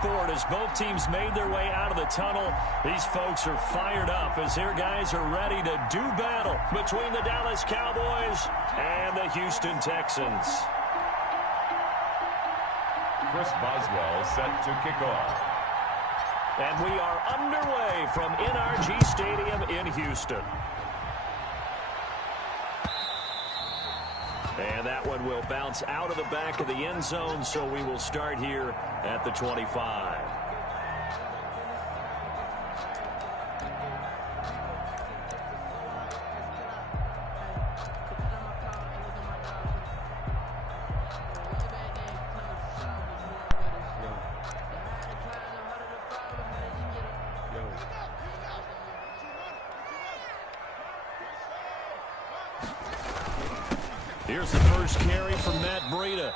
sport as both teams made their way out of the tunnel. These folks are fired up as their guys are ready to do battle between the Dallas Cowboys and the Houston Texans. Chris Boswell set to kick off. And we are underway from NRG Stadium in Houston. And that one will bounce out of the back of the end zone, so we will start here at the 25. Here's the first carry from Matt Breida.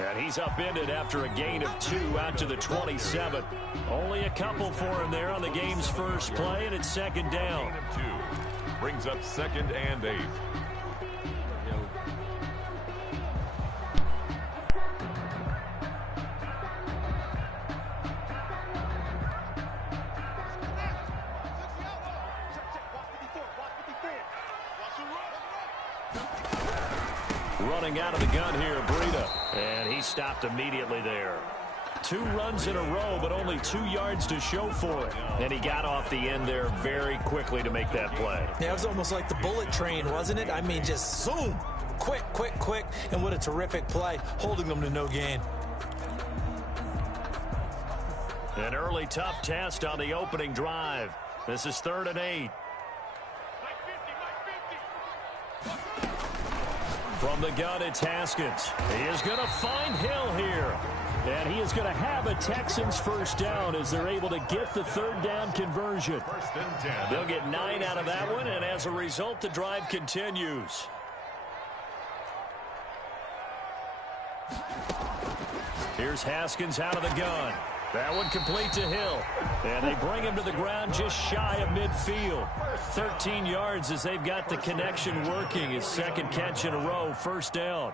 And he's upended after a gain of 2 out to the 27. Only a couple for him there on the game's first play, and it's second down. Gain of 2. Brings up 2nd and 8. Running out of the gun here, Breida. And he stopped immediately there. 2 runs in a row, but only 2 yards to show for it. And he got off the end there very quickly to make that play. Yeah, it was almost like the bullet train, wasn't it? I mean, just zoom. Quick, quick, quick. And what a terrific play, holding them to no gain. An early tough test on the opening drive. This is 3rd and 8. From the gun, it's Haskins. He is going to find Hill here. And he is going to have a Texans first down as they're able to get the 3rd down conversion. 1st and 10. They'll get 9 out of that one, and as a result, the drive continues. Here's Haskins out of the gun. That one complete to Hill. And they bring him to the ground just shy of midfield. 13 yards as they've got the connection working. His 2nd catch in a row, 1st down.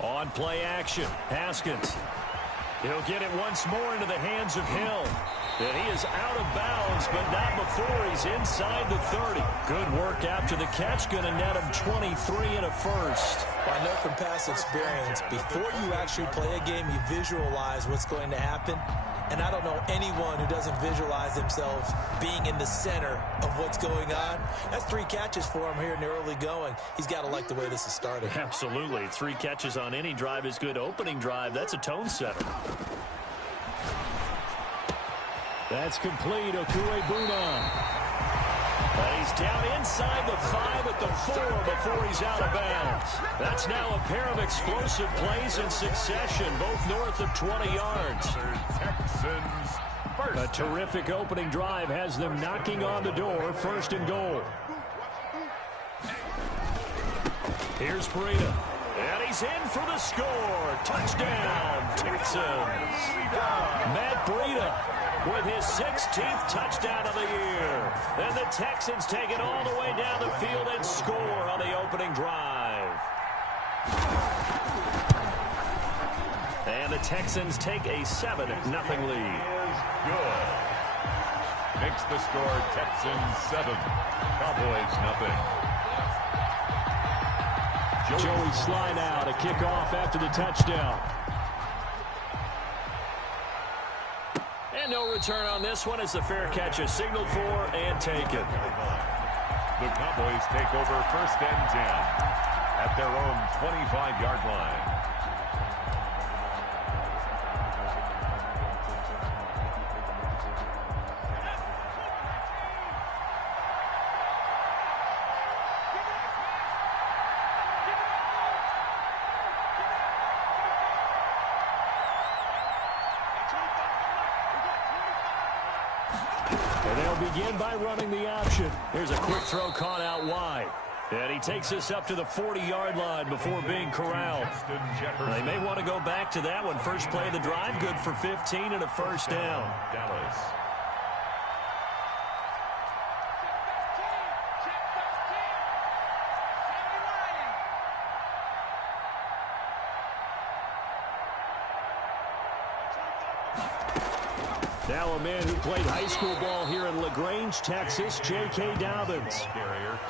On play action, Haskins. He'll get it once more into the hands of Hill. And he is out of bounds, but not before he's inside the 30. Good work after the catch. Going to net him 23 and a first. Well, I know from past experience, before you actually play a game, you visualize what's going to happen. And I don't know anyone who doesn't visualize themselves being in the center of what's going on. That's 3 catches for him here in the early going. He's got to like the way this is started. Absolutely. 3 catches on any drive is good. Opening drive, that's a tone setter. That's complete. Okuebuna. And he's down inside the 5 at the 4 before he's out of bounds. That's now a pair of explosive plays in succession, both north of 20 yards. Texans first. A terrific opening drive has them knocking on the door, 1st and goal. Here's Breida. And he's in for the score. Touchdown, Texans. Matt Breida with his 16th touchdown of the year. And the Texans take it all the way down the field and score on the opening drive. And the Texans take a 7-0 lead. Good. Makes the score Texans 7, Cowboys nothing. Joey slide out, a kickoff after the touchdown. And no return on this one as the fair catch is signaled for and taken. The Cowboys take over 1st and 10 at their own 25-yard line. And they'll begin by running the option. Here's a quick throw caught out wide. And he takes us up to the 40-yard line before being corralled. They may want to go back to that one. First play of the drive, good for 15 and a first down. Dallas. Now a man who played high school ball here in LaGrange, Texas, J.K. Dobbins.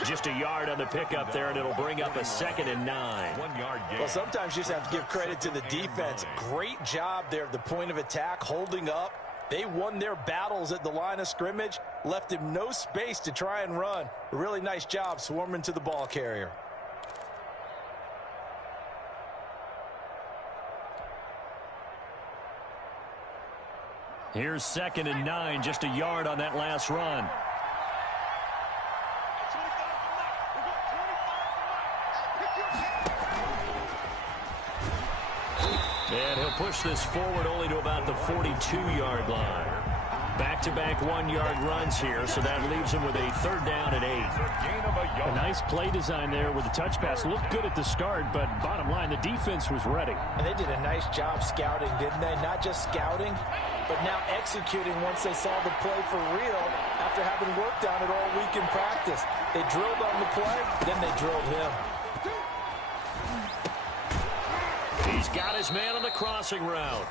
Just a yard on the pickup there, and it'll bring up a 2nd and 9. 1 yard gain. Well, sometimes you just have to give credit to the defense. Great job there at the point of attack, holding up. They won their battles at the line of scrimmage, left him no space to try and run. A really nice job swarming to the ball carrier. Here's 2nd and 9, just a yard on that last run. And he'll push this forward only to about the 42-yard line. Back-to-back 1-yard runs here, so that leaves him with a 3rd down and 8. A nice play design there with the touch pass. Looked good at the start, but bottom line, the defense was ready. And they did a nice job scouting, didn't they? Not just scouting, but now executing once they saw the play for real after having worked on it all week in practice. They drilled on the play, then they drilled him. He's got his man on the crossing route.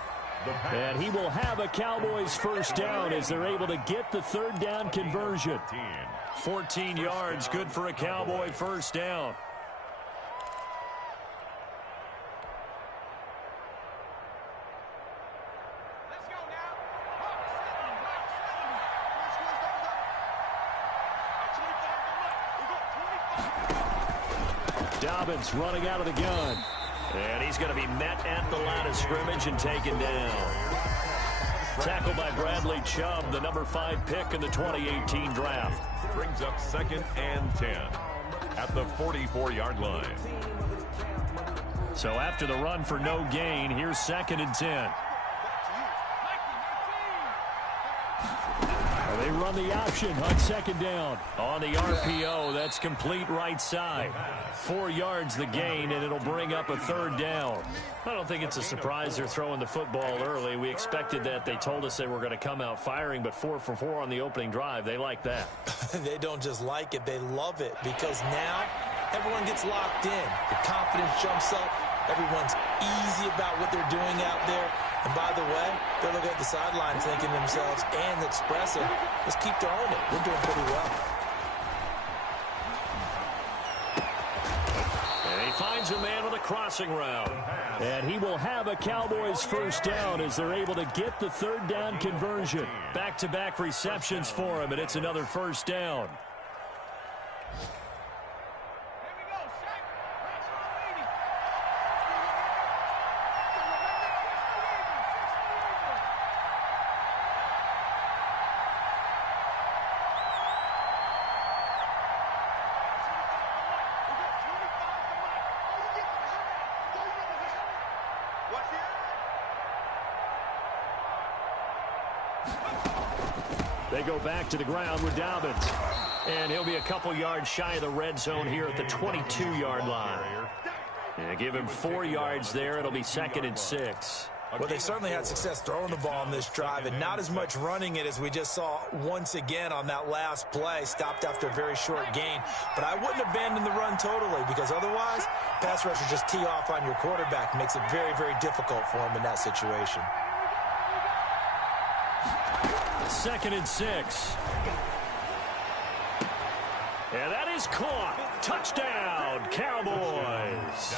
And he will have a Cowboys 1st down as they're able to get the 3rd down conversion. 14 yards, good for a Cowboy 1st down. Dobbins running out of the gun. And he's going to be met at the line of scrimmage and taken down. Tackled by Bradley Chubb, the number 5 pick in the 2018 draft. Brings up 2nd and 10 at the 44-yard line. So after the run for no gain, here's 2nd and 10. They run the option on 2nd down. On the RPO, that's complete right side. 4 yards the gain, and it'll bring up a 3rd down. I don't think it's a surprise they're throwing the football early. We expected that. They told us they were going to come out firing, but 4 for 4 on the opening drive. They like that. They don't just like it, they love it, because now everyone gets locked in. The confidence jumps up. Everyone's easy about what they're doing out there. And by the way, they're looking at the sidelines thinking to themselves and expressing, let's keep throwing it. We're doing pretty well. And he finds a man on the crossing route. And he will have a Cowboys 1st down as they're able to get the 3rd down conversion. Back-to-back receptions for him, and it's another 1st down. They go back to the ground with Dobbins. And he'll be a couple yards shy of the red zone here at the 22-yard line. And give him 4 yards there. It'll be 2nd and 6. Well, they certainly had success throwing the ball on this drive, and not as much running it as we just saw once again on that last play. Stopped after a very short gain. But I wouldn't abandon the run totally, because otherwise, pass rushers just tee off on your quarterback. Makes it very, very difficult for him in that situation. 2nd and 6. And that is caught. Touchdown, Cowboys.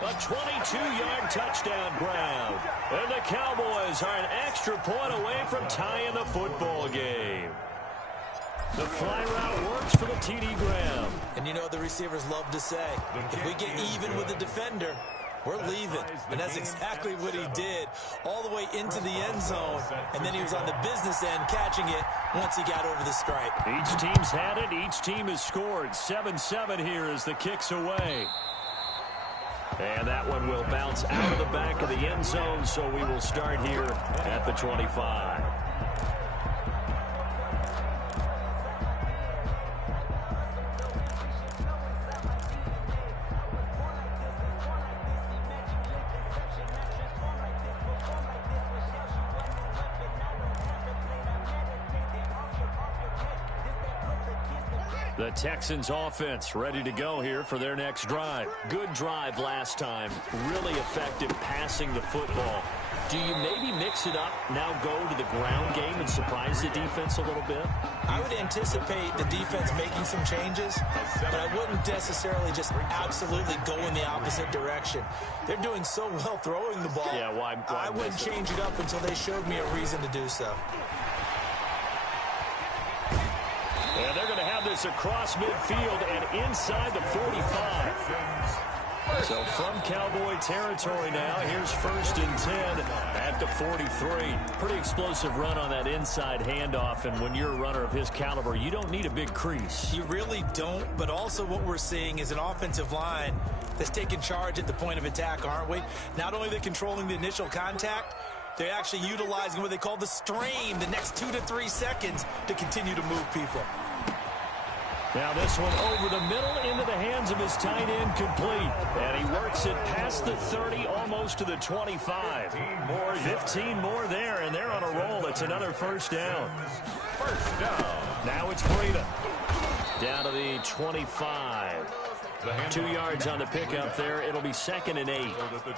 A 22-yard touchdown grab. And the Cowboys are an extra point away from tying the football game. The fly route works for the TD Graham. And you know what the receivers love to say? If we get even with the defender, we're leaving. And that's exactly what he did, all the way into the end zone. And then he was on the business end catching it once he got over the stripe. Each team's had it. Each team has scored. 7-7 here as the kick's away. And that one will bounce out of the back of the end zone, so we will start here at the 25. The Texans offense ready to go here for their next drive. Good drive last time. Really effective passing the football. Do you maybe mix it up, now go to the ground game and surprise the defense a little bit? I would anticipate the defense making some changes, but I wouldn't necessarily just absolutely go in the opposite direction. They're doing so well throwing the ball. Yeah, why I wouldn't change it up until they showed me a reason to do so. And they're going to have this across midfield and inside the 45. So from Cowboy territory now, here's 1st and 10 at the 43. Pretty explosive run on that inside handoff, and when you're a runner of his caliber, you don't need a big crease. You really don't, but also what we're seeing is an offensive line that's taking charge at the point of attack, aren't we? Not only are they controlling the initial contact, they're actually utilizing what they call the strain, the next 2 to 3 seconds to continue to move people. Now this one over the middle into the hands of his tight end, complete. And he works it past the 30, almost to the 25. 15 more there, and they're on a roll. It's another first down. First down. Now it's Breida. Down to the 25. 2 yards on the pickup there. It'll be 2nd and 8.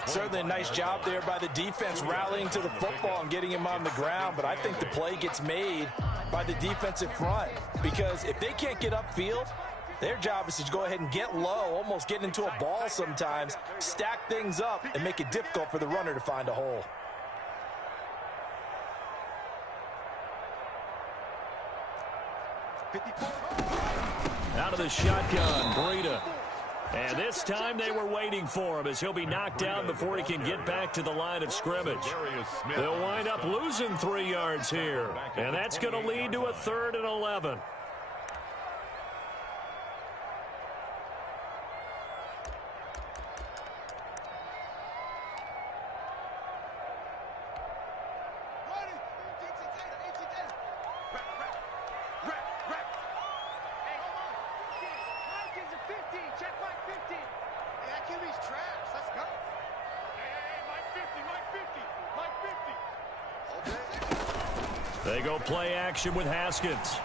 Certainly a nice job there by the defense rallying to the football and getting him on the ground, but I think the play gets made by the defensive front, because if they can't get upfield, their job is to go ahead and get low, almost get into a ball sometimes, stack things up, and make it difficult for the runner to find a hole. Out of the shotgun, Breida. And this time they were waiting for him as he'll be knocked down before he can get back to the line of scrimmage. They'll wind up losing 3 yards here. And that's going to lead to a 3rd and 11. They go play action with Haskins.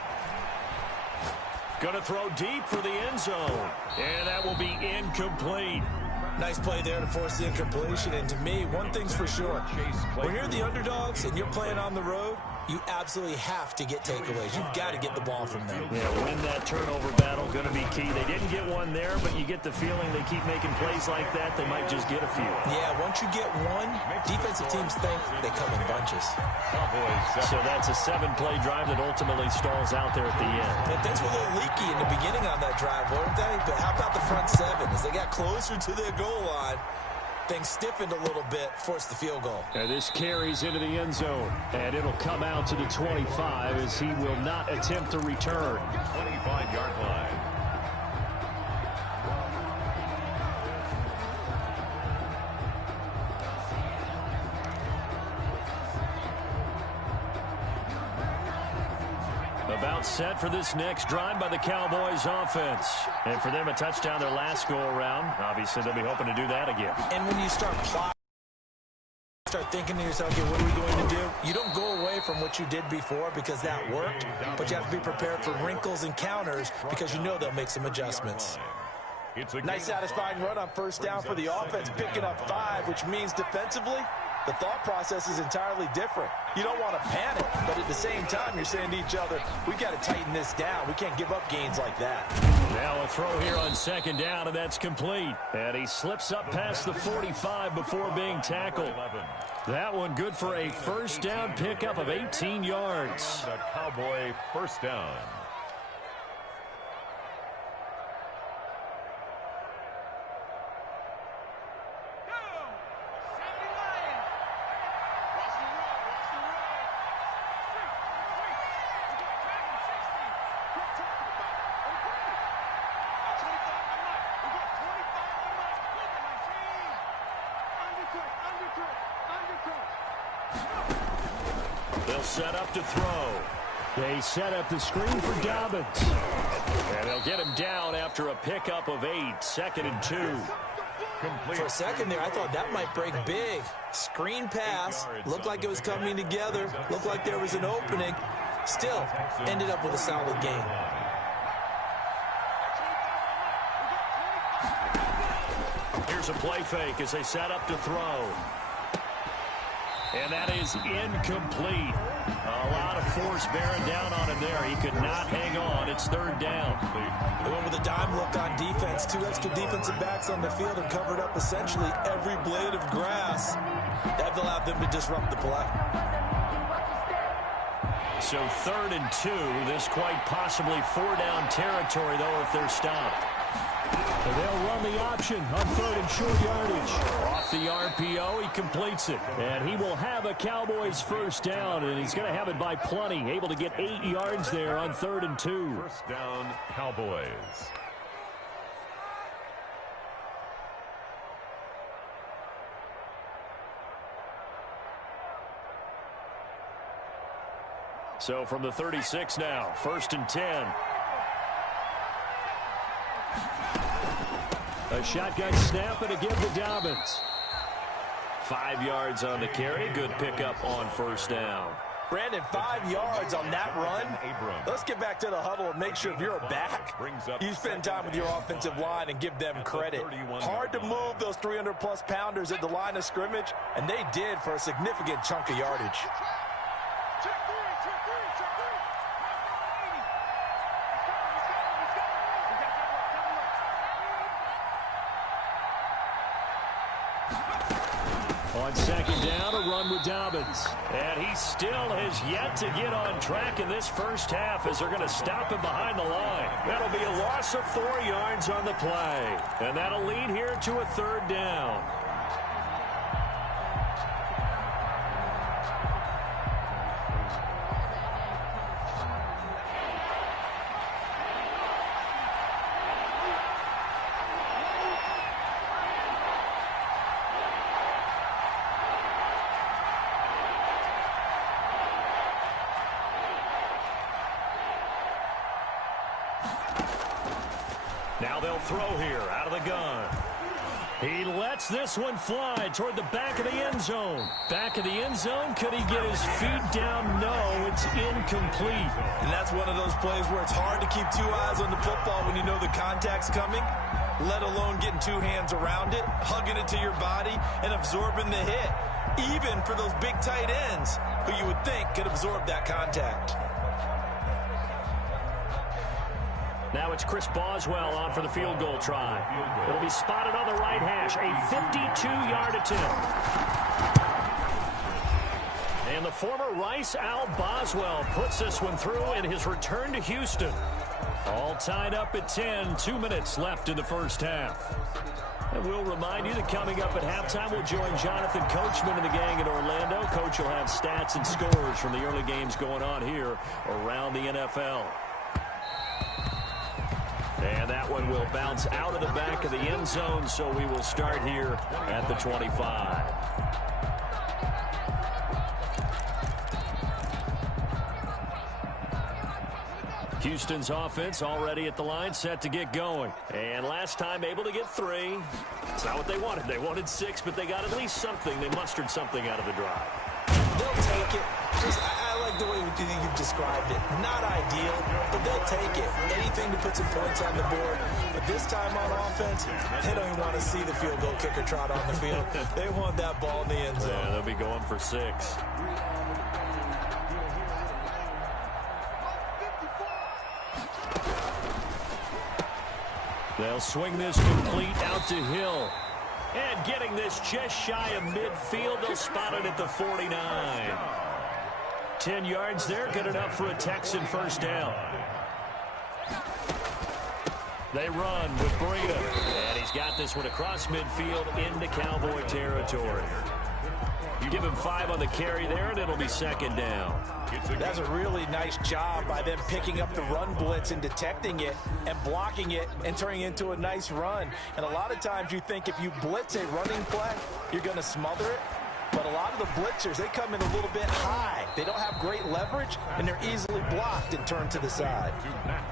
Going to throw deep for the end zone. And that will be incomplete. Nice play there to force the incompletion. And to me, one thing's for sure. When you're the underdogs and you're playing on the road, you absolutely have to get takeaways. You've got to get the ball from them. Yeah, win that turnover battle, going to be key. They didn't get one there, but you get the feeling they keep making plays like that, they might just get a few. Yeah, once you get one, defensive teams think they come in bunches. So that's a 7-play drive that ultimately stalls out there at the end. And things were a little leaky in the beginning on that drive, weren't they? But how about the front 7? As they got closer to their goal line, things stiffened a little bit, forced the field goal. And this carries into the end zone, and it'll come out to the 25 as he will not attempt to return. 25-yard line. About set for this next drive by the Cowboys offense. And for them, a touchdown their last go-around. Obviously, they'll be hoping to do that again. And when you start thinking to yourself, okay, what are we going to do? You don't go away from what you did before because that worked, but you have to be prepared for wrinkles and counters because you know they'll make some adjustments. Nice satisfying run on first down for the offense, picking up 5, which means defensively, the thought process is entirely different. You don't want to panic, but at the same time, you're saying to each other, we've got to tighten this down. We can't give up gains like that. Now a throw here on 2nd down, and that's complete. And he slips up past the 45 before being tackled. That one good for a first down pickup of 18 yards. The Cowboy first down. They'll set up to throw. They set up the screen for Dobbins. And they'll get him down after a pickup of 8, 2nd and 2. For a second there, I thought that might break big. Screen pass, looked like it was coming together, looked like there was an opening. Still, ended up with a solid game. Here's a play fake as they set up to throw. And that is incomplete. A lot of force bearing down on him there. He could not hang on. It's third down. They went with a dime look on defense. 2 extra defensive backs on the field and covered up essentially every blade of grass. That allowed them to disrupt the play. So 3rd and 2. This quite possibly 4-down territory, though, if they're stopped. And they'll run the option on 3rd and short yardage. Off the RPO, he completes it. And he will have a Cowboys first down, and he's going to have it by plenty. Able to get 8 yards there on 3rd and 2. First down, Cowboys. So from the 36 now, 1st and 10. A shotgun snap and a give to Dobbins. 5 yards on the carry. Good pickup on first down. Brandon, 5 yards on that run. Let's get back to the huddle and make sure if you're a back, you spend time with your offensive line and give them credit. Hard to move those 300-plus pounders at the line of scrimmage, and they did for a significant chunk of yardage. On 2nd down, a run with Dobbins. And he still has yet to get on track in this first half as they're going to stop him behind the line. That'll be a loss of 4 yards on the play. And that'll lead here to a 3rd down. Now they'll throw here out of the gun. He lets this one fly toward the back of the end zone. Back of the end zone. Could he get his feet down? No, it's incomplete. And that's one of those plays where it's hard to keep 2 eyes on the football when you know the contact's coming, let alone getting 2 hands around it, hugging it to your body, and absorbing the hit, even for those big tight ends who you would think could absorb that contact. Now it's Chris Boswell on for the field goal try. It'll be spotted on the right hash. A 52-yard attempt. And the former Rice Al Boswell puts this one through in his return to Houston. All tied up at 10. 2 minutes left in the first half. And we'll remind you that coming up at halftime, we'll join Jonathan Coachman and the gang in Orlando. Coach will have stats and scores from the early games going on here around the NFL. And that one will bounce out of the back of the end zone, so we will start here at the 25. Houston's offense already at the line, set to get going. And last time able to get 3. It's not what they wanted. They wanted 6, but they got at least something. They mustered something out of the drive. They'll take it. I like the way you've described it. Not ideal, but they'll take it. Anything to put some points on the board. But this time on offense, they don't even want to see the field goal kicker trot on the field. They want that ball in the end zone. Yeah, they'll be going for 6. They'll swing this complete out to Hill. And getting this just shy of midfield, they'll spot it at the 49. 10 yards there, good enough for a Texan first down. They run with Breida. And he's got this one across midfield into Cowboy territory. You give him 5 on the carry there, and it'll be second down. That's a really nice job by them picking up the run blitz and detecting it and blocking it and turning it into a nice run. And a lot of times you think if you blitz a running play, you're going to smother it. But a lot of the blitzers, they come in a little bit high. They don't have great leverage, and they're easily blocked and turned to the side.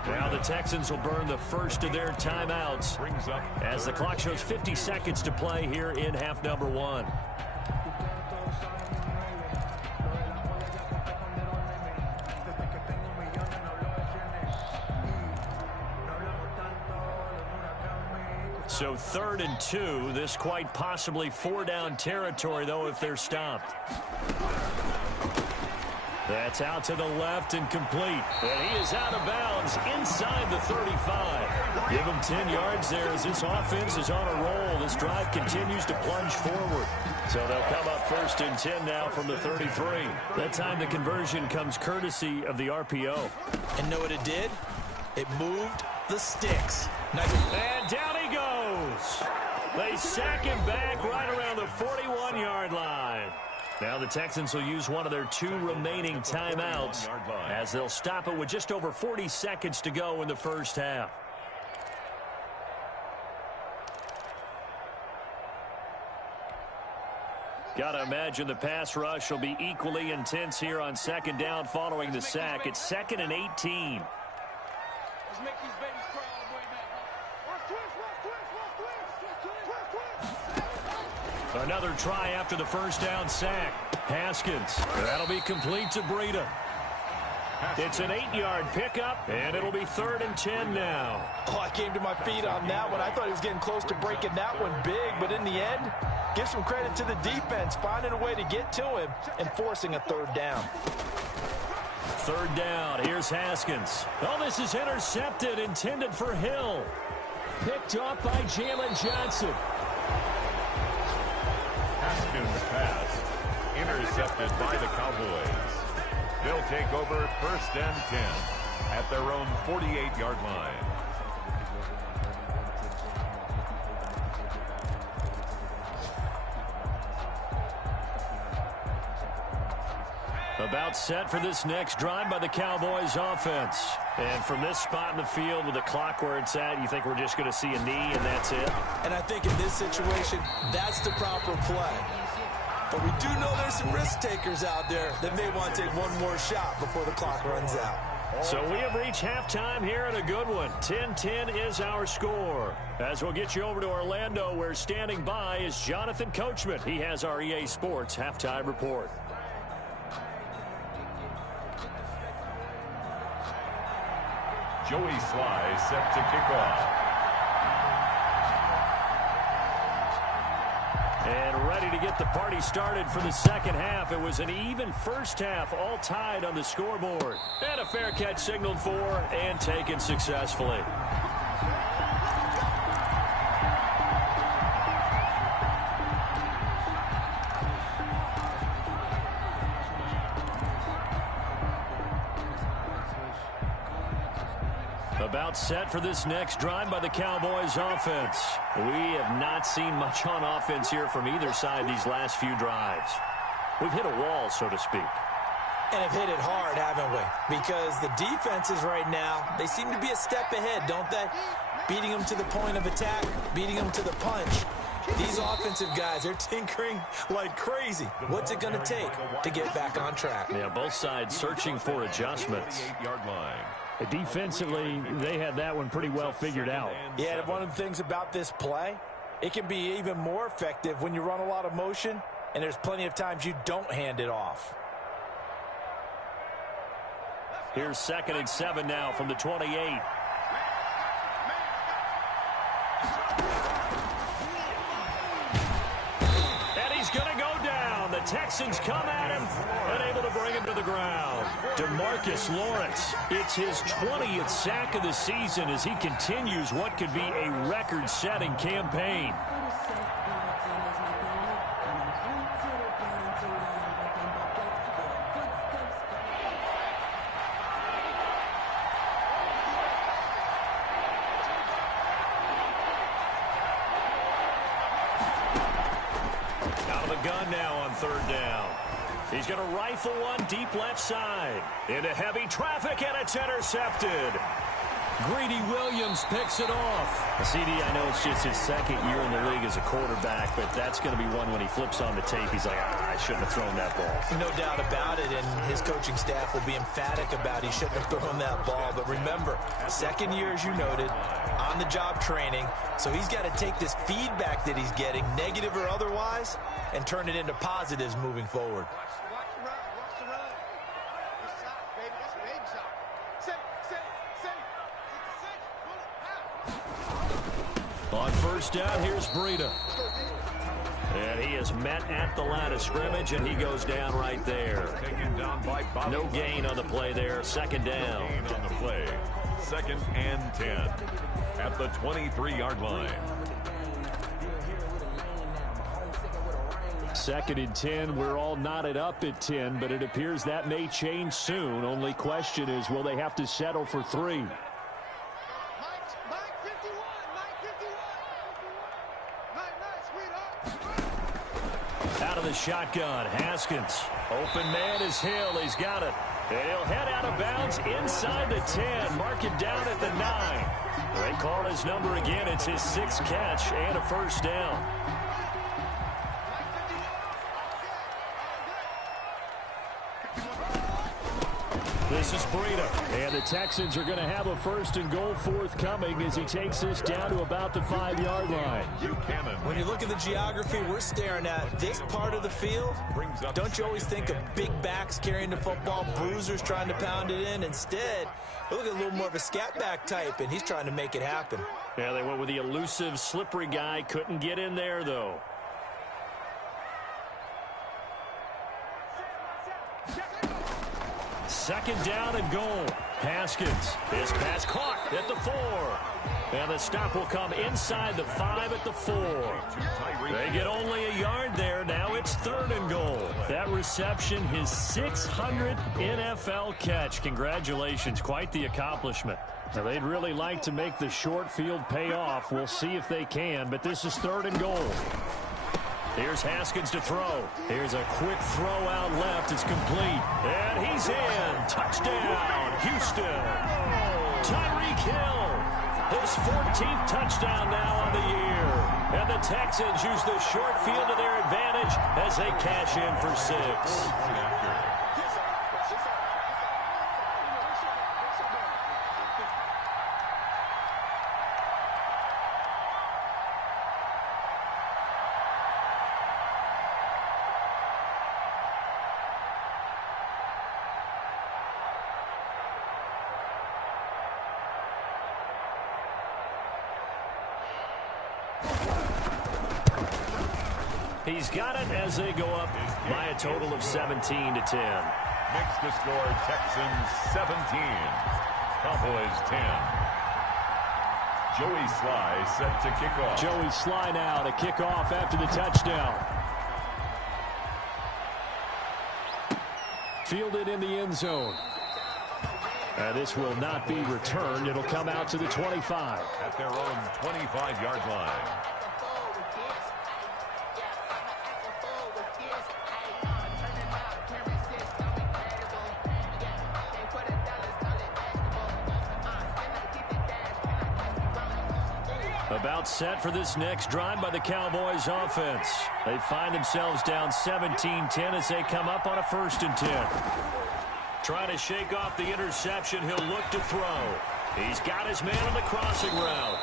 Now the Texans will burn the first of their timeouts as the clock shows 50 seconds to play here in half number 1. So 3rd and 2. This quite possibly 4-down territory, though, if they're stopped. That's out to the left and complete. And he is out of bounds inside the 35. Give him 10 yards there as this offense is on a roll. This drive continues to plunge forward. So they'll come up 1st and 10 now from the 33. That time the conversion comes courtesy of the RPO. And know what it did? It moved the sticks. Nice. And down he goes. They sack him back right around the 41-yard line. Now the Texans will use one of their 2 remaining timeouts as they'll stop it with just over 40 seconds to go in the first half. Gotta imagine the pass rush will be equally intense here on 2nd down following the sack. It's 2nd and 18. Another try after the 1st down sack. Haskins. That'll be complete to Breida. It's an 8-yard pickup, and it'll be 3rd and 10 now. Oh, I came to my feet on that one. I thought he was getting close to breaking that one big, but in the end, give some credit to the defense, finding a way to get to him and forcing a 3rd down. 3rd down. Here's Haskins. Oh, this is intercepted, intended for Hill. Picked off by Jalen Johnson. Haskins' pass intercepted by the Cowboys. They'll take over 1st and 10 at their own 48-yard line. About set for this next drive by the Cowboys offense. And from this spot in the field with the clock where it's at, you think we're just going to see a knee and that's it? And I think in this situation, that's the proper play. But we do know there's some risk takers out there that may want to take one more shot before the clock runs out. So we have reached halftime here at a good one. 10-10 is our score. As we'll get you over to Orlando, where standing by is Jonathan Coachman. He has our EA Sports halftime report. Joey Sly set to kick off. And ready to get the party started for the second half. It was an even first half, all tied on the scoreboard. And a fair catch signaled for and taken successfully. About set for this next drive by the Cowboys offense. We have not seen much on offense here from either side these last few drives. We've hit a wall, so to speak. And have hit it hard, haven't we? Because the defenses right now, they seem to be a step ahead, don't they? Beating them to the point of attack, beating them to the punch. These offensive guys, they're tinkering like crazy. What's it going to take to get back on track? Yeah, both sides searching for adjustments. 8-yard line. Defensively, they had that one pretty well figured out. Yeah, one of the things about this play, it can be even more effective when you run a lot of motion, and there's plenty of times you don't hand it off. Here's 2nd and 7 now from the 28. And he's going to go down. The Texans come at him and able to bring him to the ground. DeMarcus Lawrence, it's his 20th sack of the season as he continues what could be a record-setting campaign. Out of the gun now on 3rd down. He's going to rifle one deep left side. Into heavy traffic, and it's intercepted. Greedy Williams picks it off. CD, I know it's just his 2nd year in the league as a quarterback, but that's going to be one when he flips on the tape. He's like, I shouldn't have thrown that ball. No doubt about it, and his coaching staff will be emphatic about he shouldn't have thrown that ball. But remember, 2nd year, as you noted, on-the-job training, so he's got to take this feedback that he's getting, negative or otherwise, and turn it into positives moving forward. On first down, here's Breida. And he is met at the line of scrimmage, and he goes down right there. Taken down by Bobby. No gain on the play there. Second down. No gain on the play. 2nd and 10 at the 23-yard line. 2nd and 10. We're all knotted up at 10, but it appears that may change soon. Only question is, will they have to settle for 3? Out of the shotgun, Haskins. Open man is Hill. He's got it. And he'll head out of bounds inside the 10. Mark it down at the 9. They call his number again. It's his 6th catch and a first down. This is Breida. And the Texans are going to have a 1st and goal forthcoming as he takes this down to about the 5-yard line. When you look at the geography, we're staring at this part of the field. Don't you always think of big backs carrying the football, bruisers trying to pound it in? Instead, look at a little more of a scat back type, and he's trying to make it happen. Yeah, they went with the elusive, slippery guy. Couldn't get in there, though. Second down and goal. Haskins. His pass caught at the 4. And the stop will come inside the 5 at the 4. They get only a yard there. Now it's 3rd and goal. That reception, his 600th NFL catch. Congratulations. Quite the accomplishment. Now, they'd really like to make the short field pay off. We'll see if they can, but this is 3rd and goal. Here's Haskins to throw. Here's a quick throw out left. It's complete. And he's in. Touchdown, Houston. Tyreek Hill. His 14th touchdown now on the year. And the Texans use the short field to their advantage as they cash in for 6. He's got it as they go up by a total of 17-10. Makes the score Texans 17, Cowboys 10. Joey Sly set to kick off. Joey Sly now to kick off after the touchdown. Fielded in the end zone. This will not be returned. It'll come out to the 25. At their own 25-yard line. About set for this next drive by the Cowboys offense. They find themselves down 17-10 as they come up on a 1st and 10. Trying to shake off the interception. He'll look to throw. He's got his man on the crossing route.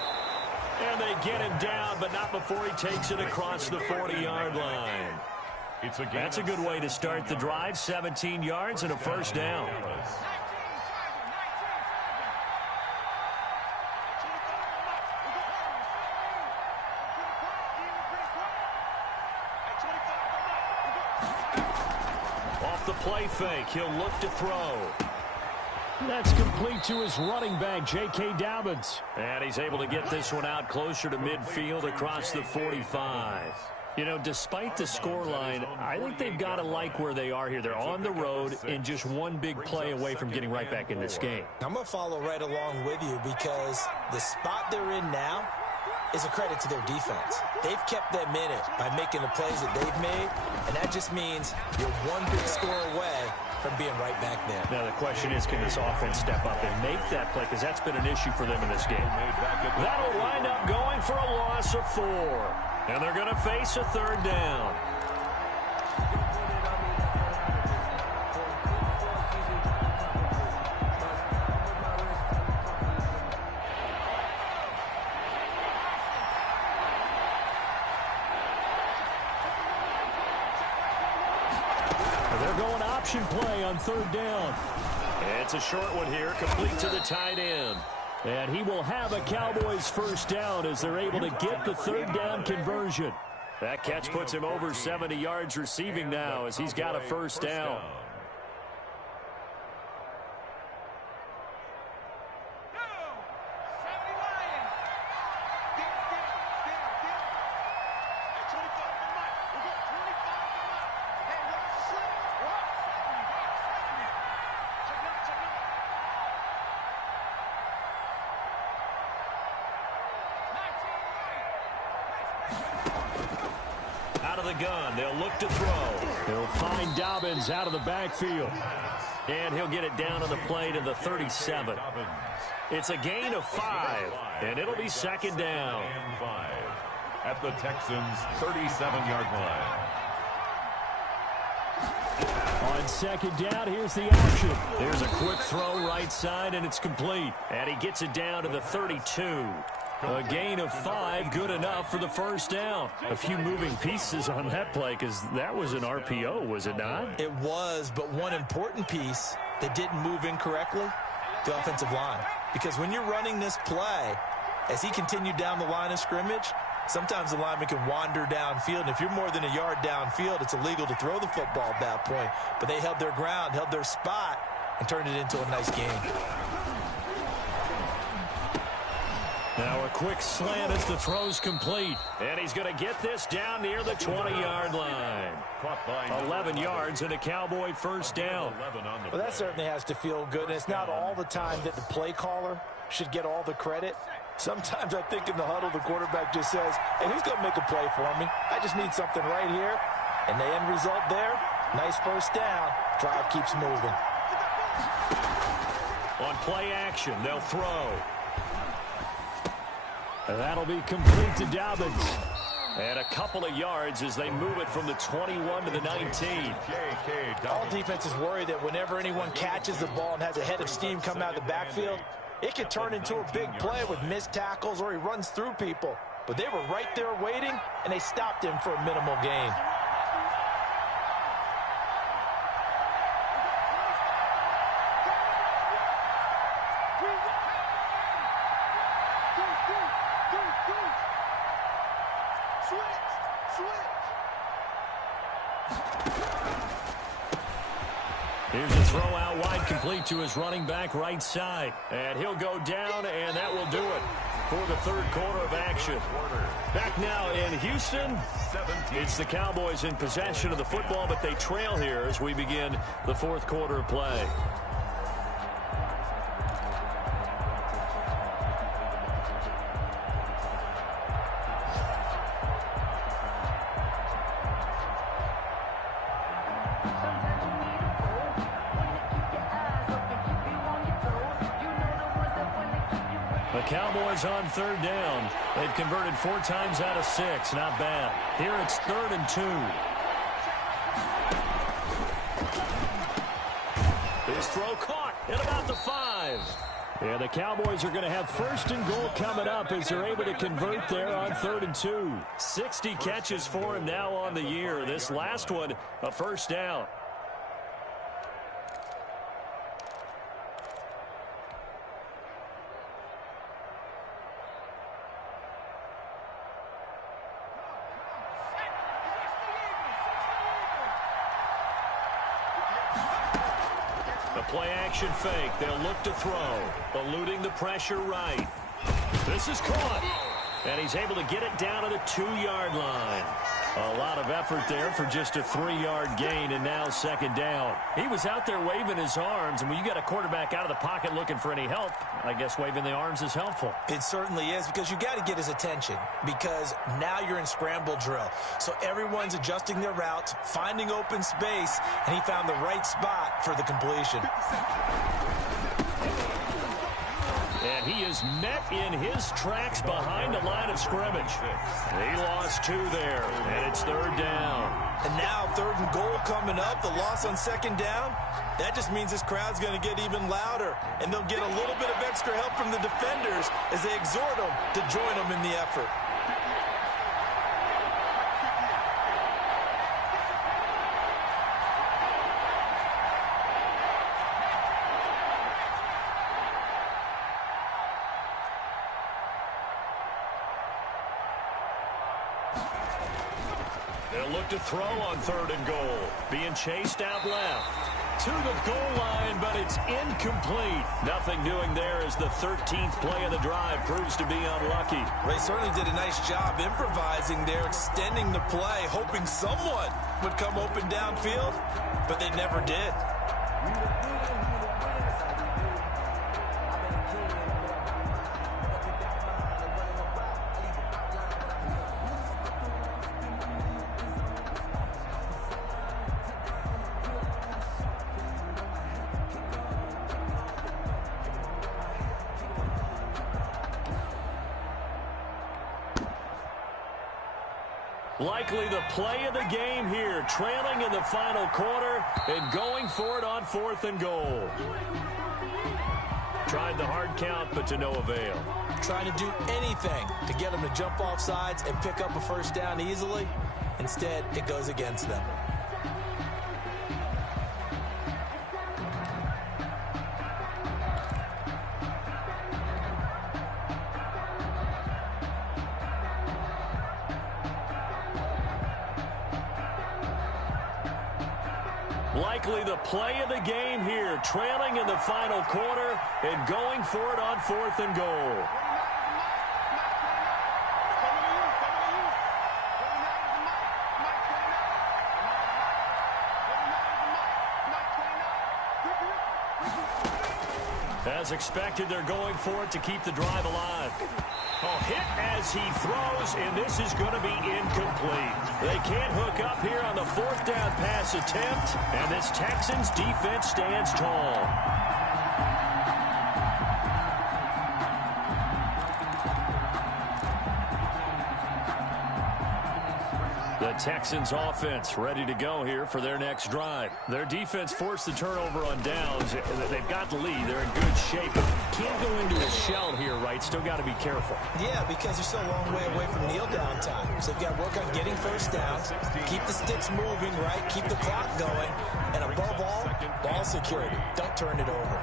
And they get him down, but not before he takes it across the 40-yard line. That's a good way to start the drive. 17 yards and a first down. The play fake. He'll look to throw. That's complete to his running back, J.K. Dobbins. And he's able to get this one out closer to midfield across the 45. You know, despite the scoreline, I think they've got to like where they are here. They're on the road and just one big play away from getting right back in this game. I'm going to follow right along with you because the spot they're in now is a credit to their defense. They've kept them in it by making the plays that they've made, and that just means you're one big score away from being right back there. Now the question is, can this offense step up and make that play, because that's been an issue for them in this game. That'll wind up going for a loss of 4, and they're going to face a 3rd down. They're going option play on 3rd down. It's a short one here, complete to the tight end. And he will have a Cowboys first down as they're able to get the third down conversion. That catch puts him over 70 yards receiving now as he's got a first down. Out of the gun, they'll look to throw. They'll find Dobbins out of the backfield. And he'll get it down on the play to the 37. It's a gain of 5, and it'll be second down. At the Texans' 37-yard line. On second down, here's the action. There's a quick throw right side, and it's complete. And he gets it down to the 32. A gain of 5, good enough for the first down. A few moving pieces on that play because that was an RPO, was it not? It was, but one important piece that didn't move incorrectly, the offensive line. Because when you're running this play, as he continued down the line of scrimmage, sometimes the lineman can wander downfield. And if you're more than a yard downfield, it's illegal to throw the football at that point. But they held their ground, held their spot, and turned it into a nice game. Now a quick slant as the throw's complete. And he's going to get this down near the 20-yard line. 11 yards and a Cowboy first down. Well, that certainly has to feel good. And it's not all the time that the play caller should get all the credit. Sometimes I think in the huddle, the quarterback just says, hey, who's going to make a play for me? I just need something right here. And the end result there, nice first down. Drive keeps moving. On play action, they'll throw. And that'll be complete to Dobbins. And a couple of yards as they move it from the 21 to the 19. All defenses worry that whenever anyone catches the ball and has a head of steam come out of the backfield, it could turn into a big play with missed tackles or he runs through people. But they were right there waiting, and they stopped him for a minimal gain. Here's a throw out wide, complete to his running back right side. And he'll go down, and that will do it for the third quarter of action. Back now in Houston, it's the Cowboys in possession of the football, but they trail here as we begin the fourth quarter of play. The Cowboys on third down. They've converted 4 times out of 6. Not bad. Here it's 3rd and 2. His throw caught at about the 5. And the Cowboys are going to have 1st and goal coming up as they're able to convert there on 3rd and 2. 60 catches for him now on the year. This last one, a first down. Play action fake. They'll look to throw. Eluding the pressure right. This is caught. And he's able to get it down to the 2-yard line. A lot of effort there for just a 3-yard gain, and now second down. He was out there waving his arms, and when you got a quarterback out of the pocket looking for any help, I guess waving the arms is helpful. It certainly is, because you got to get his attention, because now you're in scramble drill. So everyone's adjusting their routes, finding open space, and he found the right spot for the completion. And he is met in his tracks behind the line of scrimmage. He lost 2 there, and it's 3rd down. And now 3rd and goal coming up, the loss on 2nd down. That just means this crowd's going to get even louder, and they'll get a little bit of extra help from the defenders as they exhort them to join them in the effort. They'll look to throw on 3rd and goal. Being chased out left. To the goal line, but it's incomplete. Nothing doing there as the 13th play of the drive proves to be unlucky. They certainly did a nice job improvising there, extending the play, hoping someone would come open downfield, but they never did. Likely the play of the game here, trailing in the final quarter and going for it on 4th and goal. Tried the hard count, but to no avail. Trying to do anything to get them to jump off sides and pick up a 1st down easily. Instead, it goes against them. Likely the play of the game here, trailing in the final quarter and going for it on 4th and goal. As expected, they're going for it to keep the drive alive. Hit as he throws, and this is going to be incomplete. They can't hook up here on the 4th down pass attempt, and this Texans defense stands tall. The Texans offense ready to go here for their next drive. Their defense forced the turnover on downs. They've got the lead. They're in good shape. But can't go into a shell here, right? Still got to be careful. Yeah, because they're still a long way away from kneel down time. So they've got to work on getting 1st downs, keep the sticks moving, right? Keep the clock going. And above all, ball security. Don't turn it over.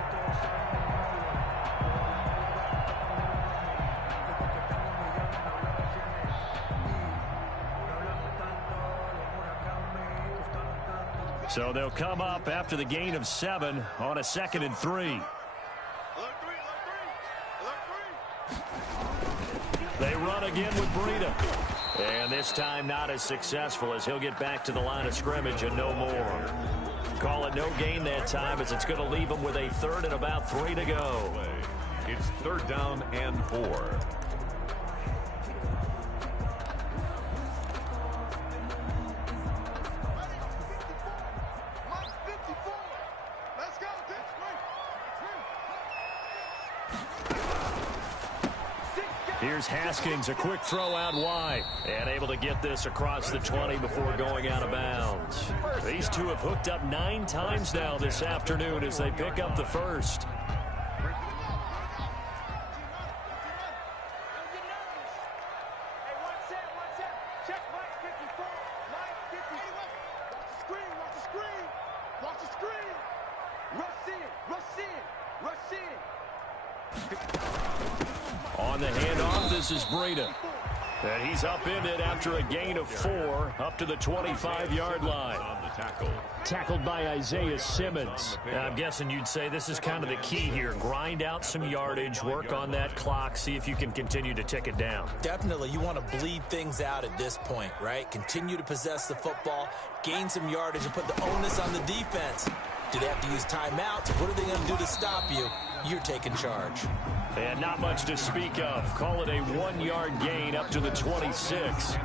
So they'll come up after the gain of 7 on a 2nd and 3. They run again with Breida. And this time not as successful as he'll get back to the line of scrimmage and no more. Call it no gain that time as it's going to leave him with a 3rd and about 3 to go. It's 3rd down and 4. Here's Haskins, a quick throw out wide, and able to get this across the 20 before going out of bounds. These two have hooked up 9 times now this afternoon as they pick up the 1st. On the handoff, this is Breida. And he's upended after a gain of 4 up to the 25-yard line. Tackled by Isaiah Simmons. I'm guessing you'd say this is kind of the key here. Grind out some yardage, work on that clock, see if you can continue to tick it down. Definitely, you want to bleed things out at this point, right? Continue to possess the football, gain some yardage, and put the onus on the defense. Do they have to use timeouts? What are they going to do to stop you? You're taking charge. And not much to speak of. Call it a 1-yard gain up to the 26.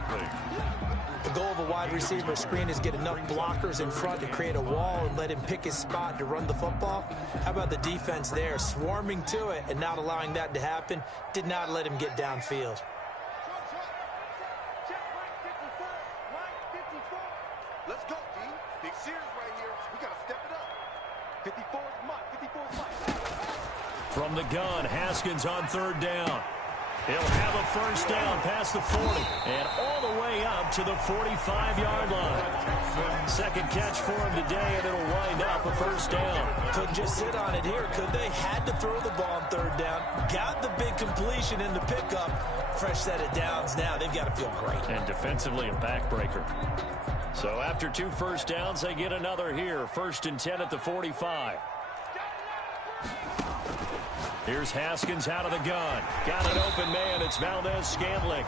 The goal of a wide receiver screen is get enough blockers in front to create a wall and let him pick his spot to run the football. How about the defense there, swarming to it and not allowing that to happen? Did not let him get downfield. Let's go, D. Big series right here. We got to step it up. 54 is Mike. 54 is Mike. From the gun, Haskins on 3rd down. He'll have a first down past the 40 and all the way up to the 45-yard line. Second catch for him today, and it'll wind up a first down. Couldn't just sit on it here, could they? Had to throw the ball on third down. Got the big completion in the pickup. Fresh set of downs now. They've got to feel great. And defensively, a backbreaker. So after 2 first downs, they get another here. 1st and 10 at the 45. Here's Haskins out of the gun. Got an open man. It's Valdez-Scantling.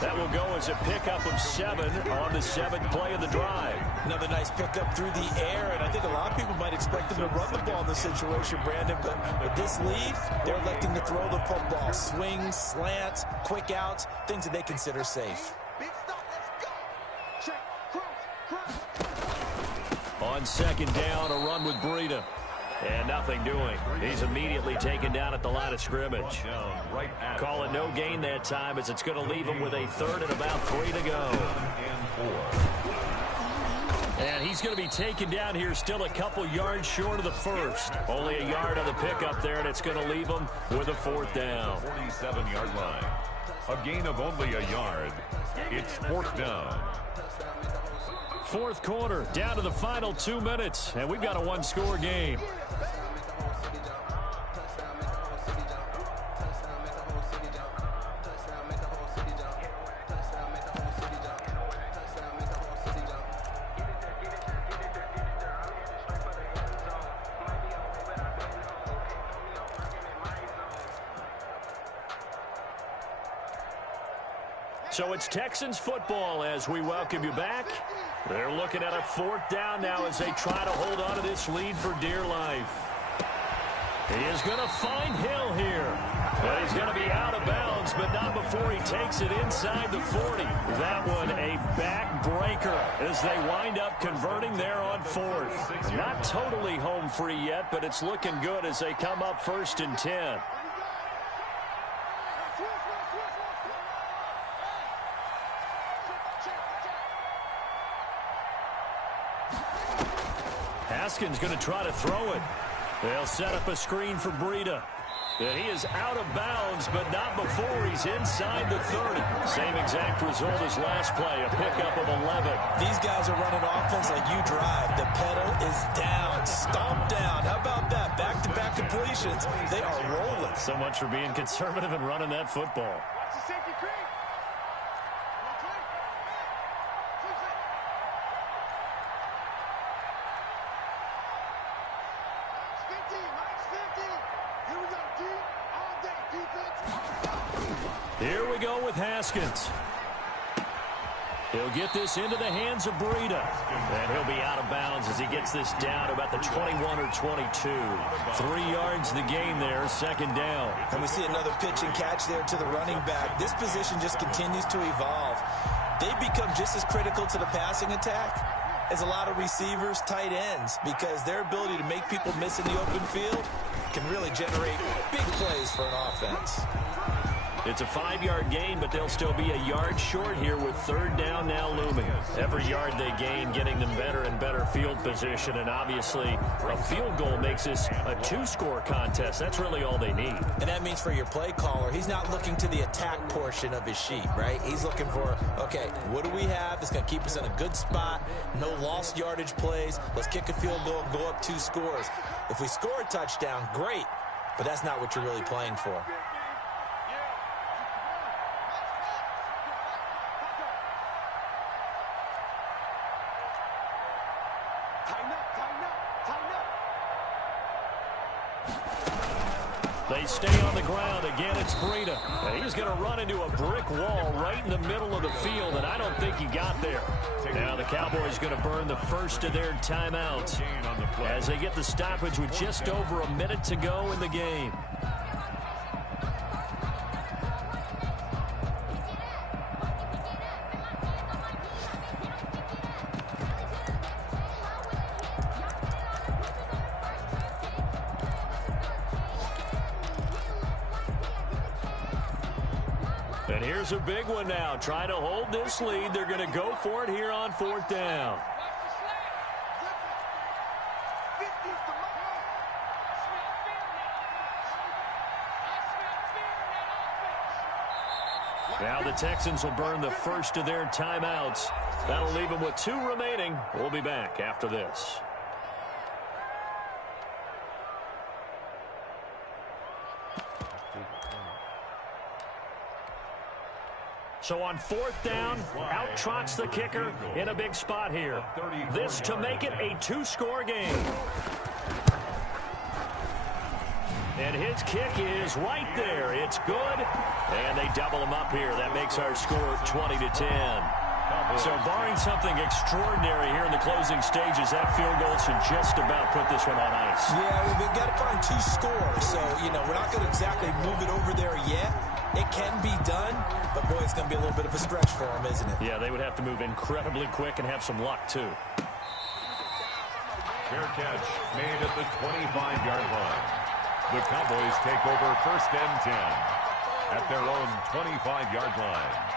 That will go as a pickup of 7 on the 7th play of the drive. Another nice pickup through the air, and I think a lot of people might expect them to run the ball in this situation, Brandon, but with this lead, they're electing to throw the football. Swings, slants, quick outs, things that they consider safe. Big stop, let's go. Check, cross. On 2nd down, a run with Breida. And nothing doing. He's immediately taken down at the line of scrimmage. Call it no gain that time, as it's going to leave him with a 3rd and about 3 to go. And he's going to be taken down here still a couple yards short of the 1st. Only a yard on the pickup there, and it's going to leave him with a 4th down. 47-yard line. A gain of only a yard. It's 4th down. 4th quarter, down to the final 2 minutes, and we've got a 1-score game. So it's Texans football as we welcome you back. They're looking at a 4th down now as they try to hold on to this lead for dear life. He is going to find Hill here. But he's going to be out of bounds, but not before he takes it inside the 40. That one a backbreaker as they wind up converting there on 4th. Not totally home free yet, but it's looking good as they come up 1st and 10. Haskins going to try to throw it. They'll set up a screen for Breida. And he is out of bounds, but not before he's inside the 30. Same exact result as last play, a pickup of 11. These guys are running offense like you drive. The pedal is down, stomped down. How about that? Back-to-back completions. They are rolling. So much for being conservative and running that football. Here we go with Haskins. He'll get this into the hands of Breida. And he'll be out of bounds as he gets this down about the 21 or 22. 3 yards the gain there, 2nd down. And we see another pitch and catch there to the running back. This position just continues to evolve. They become just as critical to the passing attack as a lot of receivers, tight ends, because their ability to make people miss in the open field can really generate big plays for an offense. It's a 5-yard gain, but they'll still be a yard short here with 3rd down now looming. Every yard they gain getting them better and better field position, and obviously a field goal makes this a 2-score contest. That's really all they need. And that means for your play caller, he's not looking to the attack portion of his sheet, right? He's looking for, okay, what do we have that's going to keep us in a good spot? No lost yardage plays. Let's kick a field goal and go up 2 scores. If we score a touchdown, great, but that's not what you're really playing for. They stay on the ground. Again, it's Breida. And he's going to run into a brick wall right in the middle of the field, and I don't think he got there. Now the Cowboys going to burn the first of their timeouts as they get the stoppage with just over a minute to go in the game. And here's a big one now. Trying to hold this lead. They're going to go for it here on 4th down. Now the Texans will burn the first of their timeouts. That'll leave them with 2 remaining. We'll be back after this. So on 4th down, out trots the kicker in a big spot here. This to make it a 2-score game. And his kick is right there. It's good. And they double him up here. That makes our score 20-10. So barring something extraordinary here in the closing stages, that field goal should just about put this one on ice. Yeah, we've got to find 2 scores. So, we're not going to exactly move it over there yet. It can be done, but, boy, it's going to be a little bit of a stretch for them, isn't it? Yeah, they would have to move incredibly quick and have some luck, too. Fair catch made at the 25-yard line. The Cowboys take over 1st and 10 at their own 25-yard line.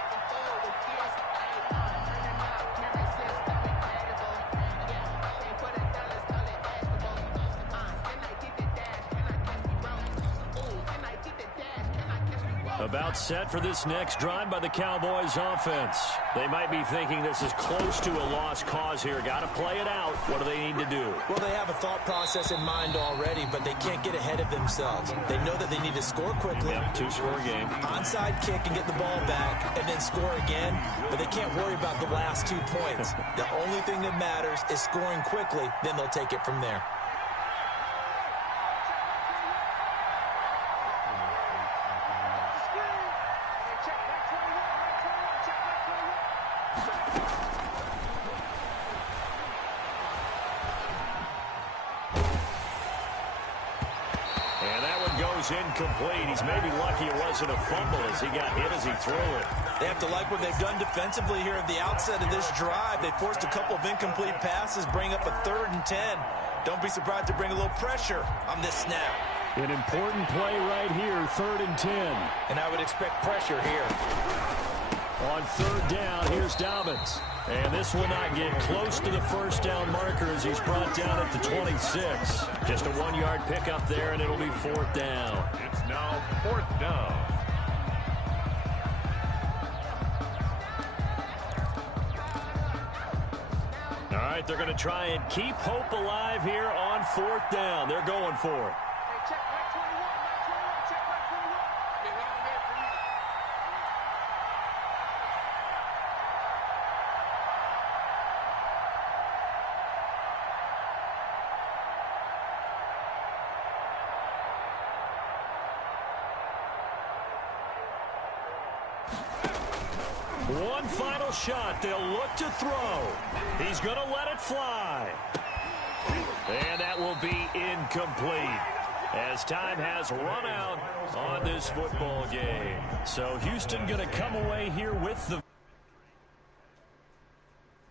About set for this next drive by the Cowboys offense. They might be thinking this is close to a lost cause here. Got to play it out. What do they need to do? Well, they have a thought process in mind already, but they can't get ahead of themselves. They know that they need to score quickly. Yep, 2-score game. Onside kick and get the ball back and then score again, but they can't worry about the last 2 points. The only thing that matters is scoring quickly, then they'll take it from there. Incomplete. He's maybe lucky it wasn't a fumble as he got hit as he threw it. They have to like what they've done defensively here at the outset of this drive. They forced a couple of incomplete passes, bring up a 3rd and 10. Don't be surprised to bring a little pressure on this snap. An important play right here, 3rd and 10. And I would expect pressure here. On 3rd down, here's Dobbins. And this will not get close to the 1st down marker as he's brought down at the 26. Just a 1-yard pickup there, and it'll be 4th down. It's now 4th down. All right, they're going to try and keep hope alive here on 4th down. They're going for it. One final shot. They'll look to throw. He's going to let it fly. And that will be incomplete as time has run out on this football game. So Houston going to come away here with the